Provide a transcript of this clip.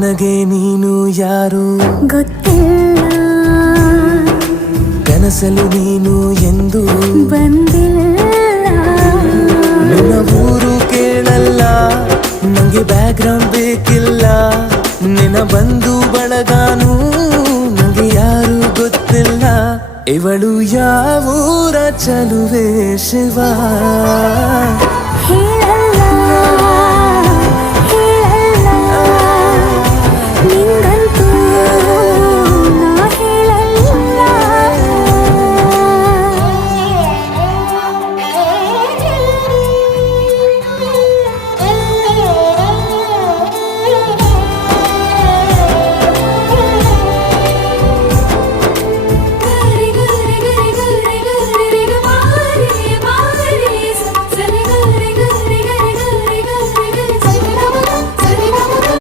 ನನಗೆ ನೀನು ಯಾರು ಗೊತ್ತಿಲ್ಲ, ಕನಸಲು ನೀನು ಎಂದು ಬಂದಿಲ್ಲ. ನನ್ನ ಊರು ಕೇಳಲ್ಲ, ನಂಗೆ ಬ್ಯಾಕ್ಗ್ರೌಂಡ್ ಬೇಕಿಲ್ಲ. ನಿನ್ನ ಬಂಧು ಬಳಗಾನು ನಂಗೆ ಯಾರು ಗೊತ್ತಿಲ್ಲ. ಇವಳು ಯಾವೂರ ಚಲುವೆ ಶಿವ ಹೇಳಲ್ಲ